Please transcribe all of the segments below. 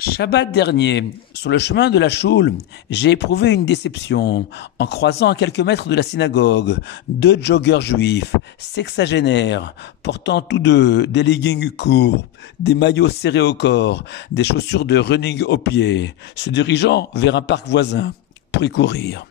Shabbat dernier, sur le chemin de la Choule, j'ai éprouvé une déception en croisant à quelques mètres de la synagogue deux joggeurs juifs, sexagénaires, portant tous deux des leggings courts, des maillots serrés au corps, des chaussures de running aux pieds, se dirigeant vers un parc voisin pour y courir.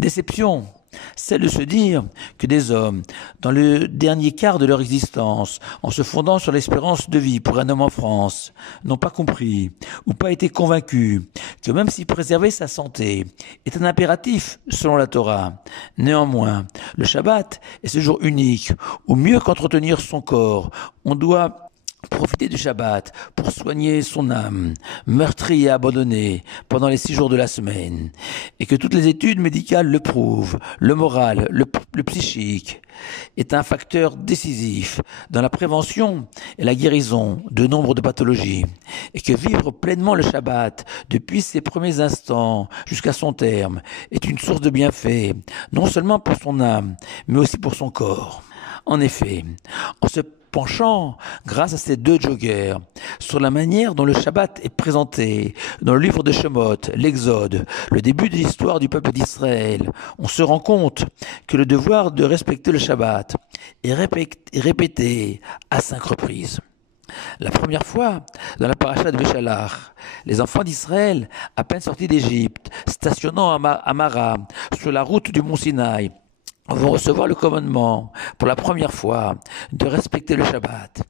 Déception, celle de se dire que des hommes, dans le dernier quart de leur existence, en se fondant sur l'espérance de vie pour un homme en France, n'ont pas compris ou pas été convaincus que même si préserver sa santé est un impératif selon la Torah, néanmoins, le Shabbat est ce jour unique où mieux qu'entretenir son corps, on doit profiter du Shabbat pour soigner son âme, meurtrie et abandonnée pendant les 6 jours de la semaine, et que toutes les études médicales le prouvent, le moral, le psychique, est un facteur décisif dans la prévention et la guérison de nombre de pathologies, et que vivre pleinement le Shabbat depuis ses premiers instants jusqu'à son terme est une source de bienfaits, non seulement pour son âme, mais aussi pour son corps. En effet, en se penchant, grâce à ces deux joggers, sur la manière dont le Shabbat est présenté dans le livre de Shemot, l'Exode, le début de l'histoire du peuple d'Israël, on se rend compte que le devoir de respecter le Shabbat est répété à 5 reprises. La première fois, dans la paracha de Béchalach, les enfants d'Israël, à peine sortis d'Égypte, stationnant à Mara, sur la route du mont Sinaï, vont recevoir le commandement, pour la première fois, de respecter le Shabbat.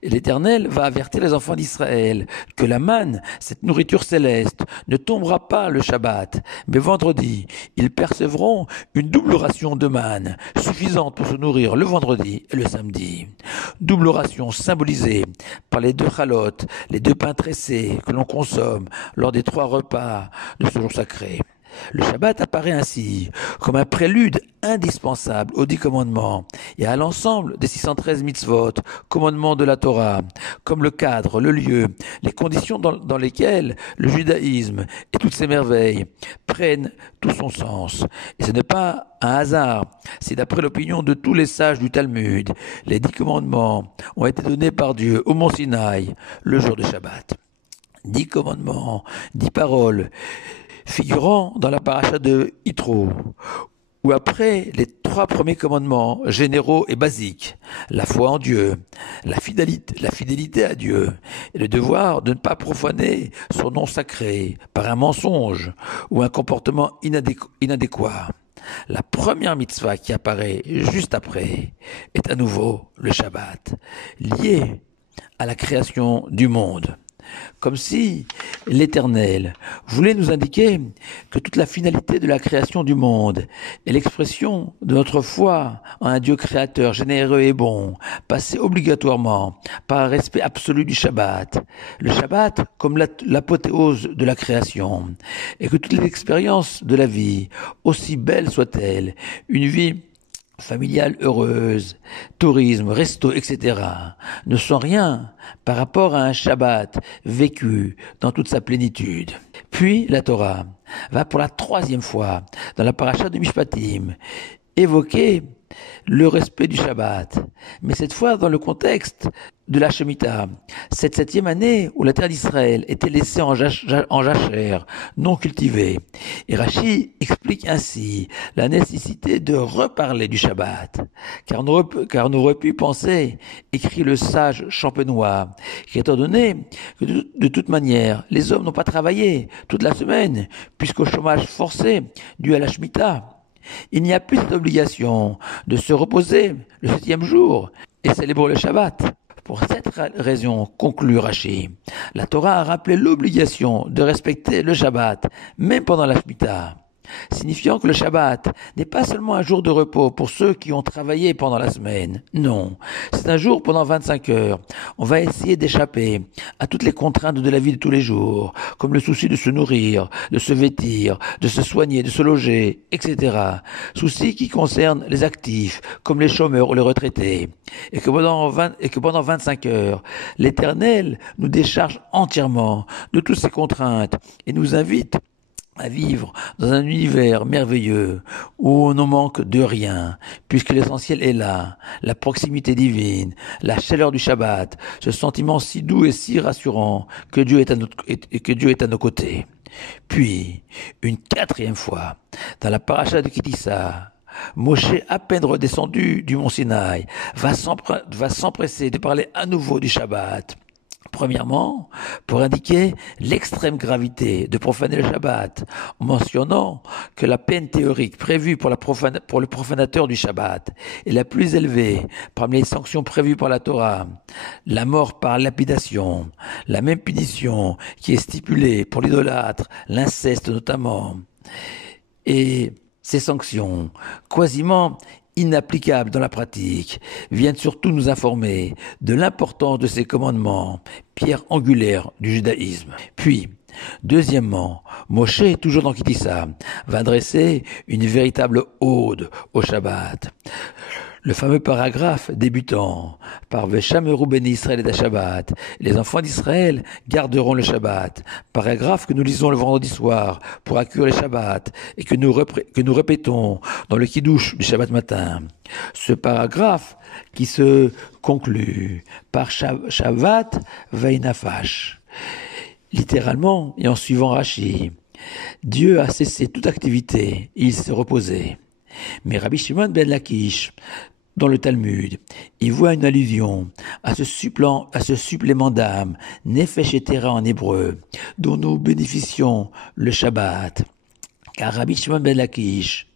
Et l'Éternel va avertir les enfants d'Israël que la manne, cette nourriture céleste, ne tombera pas le Shabbat, mais vendredi, ils percevront une double ration de manne, suffisante pour se nourrir le vendredi et le samedi. Double ration symbolisée par les deux chalotes, les deux pains tressés que l'on consomme lors des 3 repas de ce jour sacré. Le Shabbat apparaît ainsi comme un prélude indispensable aux 10 commandements et à l'ensemble des 613 mitzvot, commandements de la Torah, comme le cadre, le lieu, les conditions dans lesquelles le judaïsme et toutes ses merveilles prennent tout son sens. Et ce n'est pas un hasard si d'après l'opinion de tous les sages du Talmud, les 10 commandements ont été donnés par Dieu au mont Sinaï le jour de Shabbat. 10 commandements, 10 paroles, figurant dans la paracha de Yitro, où après les 3 premiers commandements généraux et basiques, la foi en Dieu, la fidélité à Dieu, et le devoir de ne pas profaner son nom sacré par un mensonge ou un comportement inadéquat. La première mitzvah qui apparaît juste après est à nouveau le Shabbat, lié à la création du monde. Comme si l'Éternel voulait nous indiquer que toute la finalité de la création du monde est l'expression de notre foi en un Dieu créateur généreux et bon, passé obligatoirement par un respect absolu du Shabbat. Le Shabbat comme l'apothéose de la création, et que toutes les expériences de la vie, aussi belles soient-elles, une vie familiale heureuse, tourisme, resto, etc., ne sont rien par rapport à un Shabbat vécu dans toute sa plénitude. Puis la Torah va pour la 3e fois dans la paracha de Mishpatim évoquer le respect du Shabbat, mais cette fois dans le contexte de la Shemitah, cette 7e année où la terre d'Israël était laissée en jachère, non cultivée. Et Rashi explique ainsi la nécessité de reparler du Shabbat, car on aurait pu penser, écrit le sage champenois, qu'étant donné que de toute manière, les hommes n'ont pas travaillé toute la semaine, puisqu'au chômage forcé dû à la Shemitah, il n'y a plus cette obligation de se reposer le 7e jour et célébrer le Shabbat. Pour cette raison, conclut Rashi, la Torah a rappelé l'obligation de respecter le Shabbat, même pendant la Shemitah, signifiant que le Shabbat n'est pas seulement un jour de repos pour ceux qui ont travaillé pendant la semaine. Non, c'est un jour pendant 25 heures. On va essayer d'échapper à toutes les contraintes de la vie de tous les jours, comme le souci de se nourrir, de se vêtir, de se soigner, de se loger, etc. Soucis qui concernent les actifs, comme les chômeurs ou les retraités. Et que pendant 25 heures, l'Éternel nous décharge entièrement de toutes ces contraintes et nous invite à vivre dans un univers merveilleux où on ne manque de rien, puisque l'essentiel est là, la proximité divine, la chaleur du Shabbat, ce sentiment si doux et si rassurant que Dieu est à nos côtés. Puis, une quatrième fois, dans la paracha de Kitissa, Moshe, à peine redescendu du mont Sinaï, va s'empresser de parler à nouveau du Shabbat. Premièrement, pour indiquer l'extrême gravité de profaner le Shabbat, en mentionnant que la peine théorique prévue pour le profanateur du Shabbat est la plus élevée parmi les sanctions prévues par la Torah, la mort par lapidation, la même punition qui est stipulée pour l'idolâtre, l'inceste notamment, et ces sanctions, quasiment inapplicables dans la pratique, viennent surtout nous informer de l'importance de ces commandements, pierre angulaire du judaïsme. Puis, deuxièmement, Moshe, toujours dans Kitissa, va dresser une véritable ode au Shabbat. Le fameux paragraphe débutant par Veshameru Beni Israël et Shabbat, les enfants d'Israël garderont le Shabbat, paragraphe que nous lisons le vendredi soir pour accueillir le Shabbat et que nous répétons dans le Kiddush du Shabbat matin. Ce paragraphe qui se conclut par Shabbat Veinafash, littéralement et en suivant Rashi. Dieu a cessé toute activité, il s'est reposé. Mais Rabbi Shimon ben Lakish, dans le Talmud, il voit une allusion à ce supplément d'âme, Nefesh et Terah en hébreu, dont nous bénéficions le Shabbat. Car Rabbi Shimon ben Lakish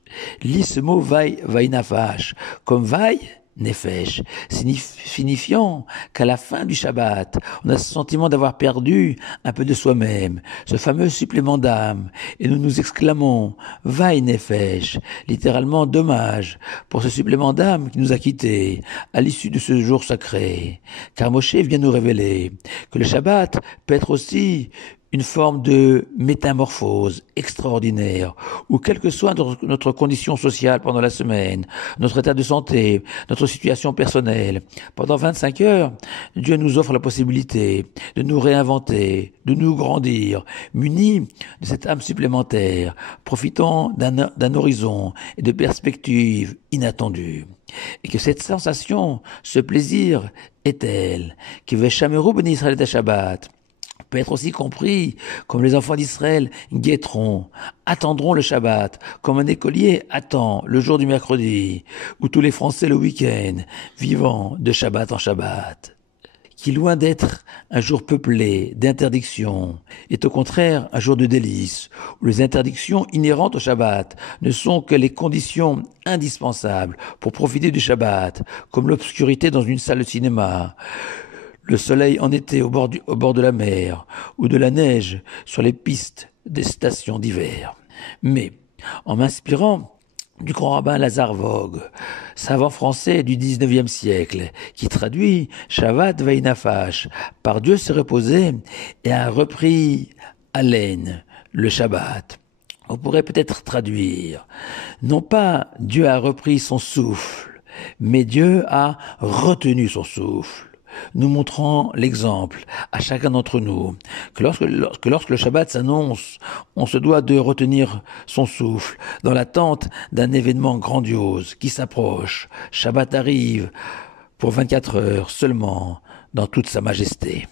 lit ce mot Vaïnafash comme Vaï, Nefesh, signifiant qu'à la fin du Shabbat, on a ce sentiment d'avoir perdu un peu de soi-même, ce fameux supplément d'âme, et nous nous exclamons Vaï Nefesh, littéralement dommage pour ce supplément d'âme qui nous a quittés à l'issue de ce jour sacré. Car Moshe vient nous révéler que le Shabbat peut être aussi une forme de métamorphose extraordinaire, où quelle que soit notre condition sociale pendant la semaine, notre état de santé, notre situation personnelle, pendant 25 heures, Dieu nous offre la possibilité de nous réinventer, de nous grandir, munis de cette âme supplémentaire, profitant d'un horizon et de perspectives inattendues. Et que cette sensation, ce plaisir est tel que Veshameru Beni Israël et Shabbat peut être aussi compris comme les enfants d'Israël guetteront, attendront le Shabbat, comme un écolier attend le jour du mercredi, ou tous les Français le week-end, vivant de Shabbat en Shabbat. Qui, loin d'être un jour peuplé d'interdictions, est au contraire un jour de délices, où les interdictions inhérentes au Shabbat ne sont que les conditions indispensables pour profiter du Shabbat, comme l'obscurité dans une salle de cinéma, le soleil en été au bord de la mer, ou de la neige sur les pistes des stations d'hiver. Mais, en m'inspirant du grand rabbin Lazare Vogue, savant français du 19e siècle, qui traduit Shabbat Veinafash par Dieu s'est reposé et a repris haleine le Shabbat. On pourrait peut-être traduire, non pas Dieu a repris son souffle, mais Dieu a retenu son souffle. Nous montrons l'exemple à chacun d'entre nous que lorsque le Shabbat s'annonce, on se doit de retenir son souffle dans l'attente d'un événement grandiose qui s'approche. Shabbat arrive pour 24 heures seulement dans toute sa majesté.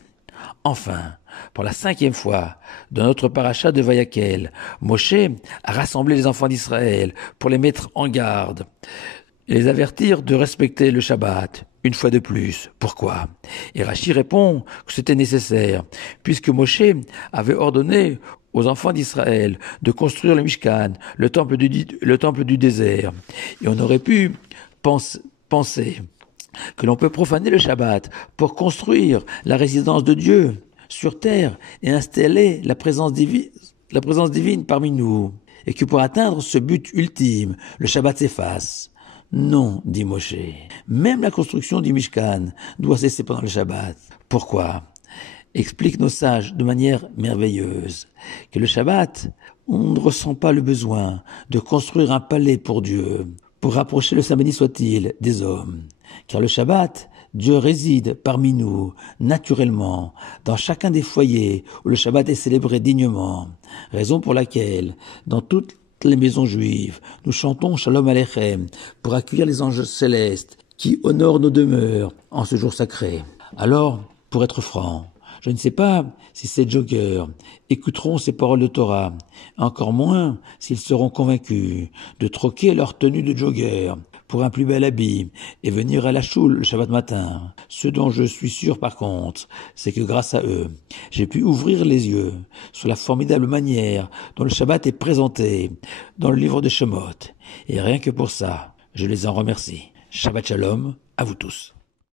Enfin, pour la 5e fois, dans notre paracha de Vayakel, Moshe a rassemblé les enfants d'Israël pour les mettre en garde et les avertir de respecter le Shabbat. Une fois de plus. Pourquoi? Et Rashi répond que c'était nécessaire, puisque Moshe avait ordonné aux enfants d'Israël de construire le Mishkan, le temple du désert. Et on aurait pu penser que l'on peut profaner le Shabbat pour construire la résidence de Dieu sur terre et installer la présence divine parmi nous. Et que pour atteindre ce but ultime, le Shabbat s'efface. Non, dit Moshe. Même la construction du Mishkan doit cesser pendant le Shabbat. Pourquoi? Expliquent nos sages de manière merveilleuse que le Shabbat, on ne ressent pas le besoin de construire un palais pour Dieu, pour rapprocher le Saint béni soit-il des hommes. Car le Shabbat Dieu réside parmi nous, naturellement, dans chacun des foyers où le Shabbat est célébré dignement, raison pour laquelle, dans toutes les maisons juives, nous chantons Shalom Aleichem pour accueillir les anges célestes qui honorent nos demeures en ce jour sacré. Alors, pour être franc, je ne sais pas si ces joggers écouteront ces paroles de Torah, encore moins s'ils seront convaincus de troquer leur tenue de jogger pour un plus bel habit et venir à la choule le Shabbat matin. Ce dont je suis sûr par contre, c'est que grâce à eux, j'ai pu ouvrir les yeux sur la formidable manière dont le Shabbat est présenté dans le livre de Shemot. Et rien que pour ça, je les en remercie. Shabbat Shalom à vous tous.